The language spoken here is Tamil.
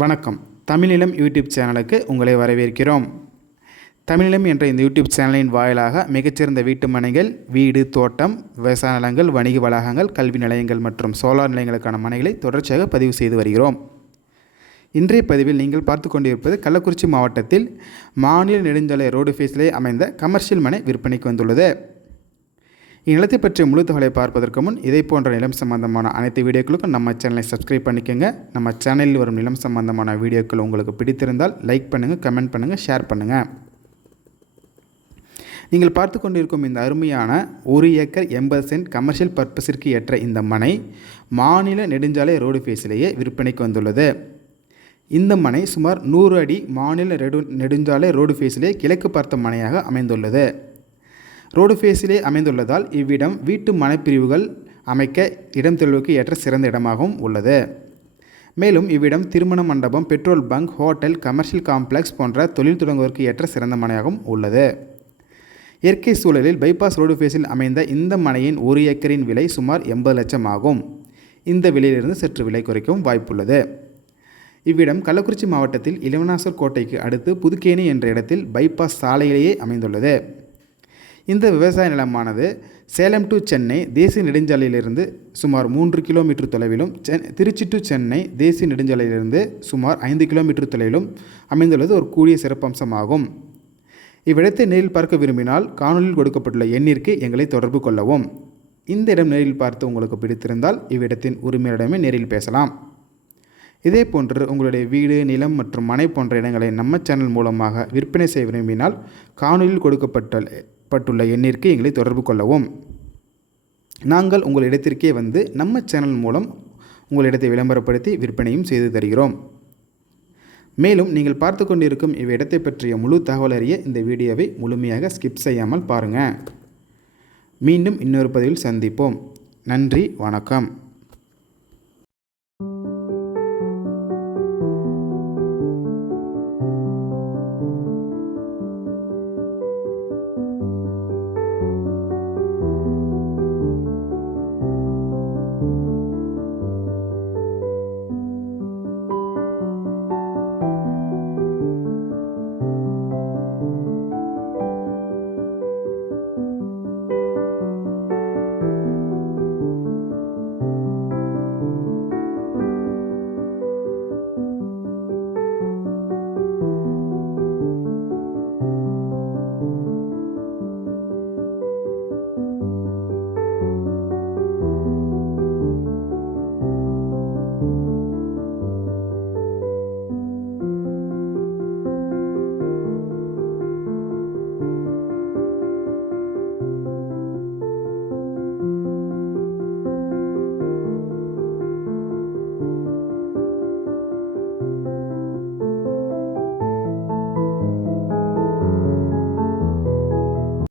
வணக்கம். தமிழிலம் யூடியூப் சேனலுக்கு உங்களை வரவேற்கிறோம். தமிழிலம் என்ற இந்த யூடியூப் சேனலின் வாயிலாக மிகச்சிறந்த வீட்டு மனைகள், வீடு, தோட்டம், விவசாய நிலங்கள், வணிக வளாகங்கள், கல்வி நிலையங்கள் மற்றும் சோலார் நிலையங்களுக்கான மனைகளை தொடர்ச்சியாக பதிவு செய்து வருகிறோம். இன்றைய பதிவில் நீங்கள் பார்த்து கொண்டிருப்பது கள்ளக்குறிச்சி மாவட்டத்தில் மாநில நெடுஞ்சாலை ரோடு ஃபேஸிலே அமைந்த கமர்ஷியல் மனை விற்பனைக்கு வந்துள்ளது. இந்நிலத்தை பற்றிய முழு தகவலை பார்ப்பதற்கு முன் இதை போன்ற நிலம் சம்பந்தமான அனைத்து வீடியோக்களுக்கும் நம்ம சேனலை சப்ஸ்கிரைப் பண்ணிக்கோங்க. நம்ம சேனலில் வரும் நிலம் சம்பந்தமான வீடியோக்கள் உங்களுக்கு பிடித்திருந்தால் லைக் பண்ணுங்கள், கமெண்ட் பண்ணுங்கள், ஷேர் பண்ணுங்கள். நீங்கள் பார்த்து கொண்டிருக்கும் இந்த அருமையான 1 ஏக்கர் 80 சென்ட் கமர்ஷியல் பர்பஸிற்கு ஏற்ற இந்த மனை மாநில நெடுஞ்சாலை ரோடு ஃபேஸிலேயே விற்பனைக்கு வந்துள்ளது. இந்த மனை சுமார் 100 அடி மாநில நெடுஞ்சாலை ரோடு ஃபேஸிலே கிழக்கு பார்த்த மனையாக அமைந்துள்ளது. ரோடு ஃபேஸிலே அமைந்துள்ளதால் இவ்விடம் வீட்டு மனைப்பிரிவுகள் அமைக்க இடம் தெளிவுக்கு ஏற்ற சிறந்த இடமாகவும் உள்ளது. மேலும் இவ்விடம் திருமண மண்டபம், petrol bunk, hotel, commercial complex போன்ற தொழில் தொடங்குவதற்கு ஏற்ற சிறந்த மனையாகவும் உள்ளது. இயற்கை சூழலில் பைபாஸ் ரோடு ஃபேஸில் அமைந்த இந்த மனையின் 1 ஏக்கரின் விலை சுமார் 80 லட்சம் ஆகும். இந்த விலையிலிருந்து சற்று விலை குறைக்கவும் வாய்ப்புள்ளது. இவ்விடம் கள்ளக்குறிச்சி மாவட்டத்தில் இளவனாசர் கோட்டைக்கு அடுத்து புதுக்கேணி என்ற இடத்தில் பைபாஸ் சாலையிலேயே அமைந்துள்ளது. இந்த விவசாய நிலமானது சேலம் டு சென்னை தேசிய நெடுஞ்சாலையிலிருந்து சுமார் 3 கிலோமீட்டர் தொலைவிலும், திருச்சி டு சென்னை தேசிய நெடுஞ்சாலையிலிருந்து சுமார் 5 கிலோமீட்டர் தொலைவிலும் அமைந்துள்ளது ஒரு கூடிய சிறப்பம்சமாகும். இவ்விடத்தை நேரில் பார்க்க விரும்பினால் காணொலியில் கொடுக்கப்பட்டுள்ள எண்ணிற்கு எங்களை தொடர்பு கொள்ளவும். இந்த இடம் நேரில் பார்த்து உங்களுக்கு பிடித்திருந்தால் இவ்விடத்தின் உரிமையிடமே நேரில் பேசலாம். இதே போன்று உங்களுடைய வீடு, நிலம் மற்றும் மனை போன்ற இடங்களை நம்ம சேனல் மூலமாக விற்பனை செய்ய விரும்பினால் காணொலியில் கொடுக்கப்பட்டுள்ள எண்ணிற்கு எங்களை தொடர்பு கொள்ளவும். நாங்கள் உங்கள் இடத்திற்கே வந்து நம்ம சேனல் மூலம் உங்கள் இடத்தை விளம்பரப்படுத்தி விற்பனையும் செய்து தருகிறோம். மேலும் நீங்கள் பார்த்து கொண்டிருக்கும் இவ்விடத்தை பற்றிய முழு தகவல் அறிய இந்த வீடியோவை முழுமையாக ஸ்கிப் செய்யாமல் பாருங்கள். மீண்டும் இன்னொரு பதிவில் சந்திப்போம். நன்றி, வணக்கம்.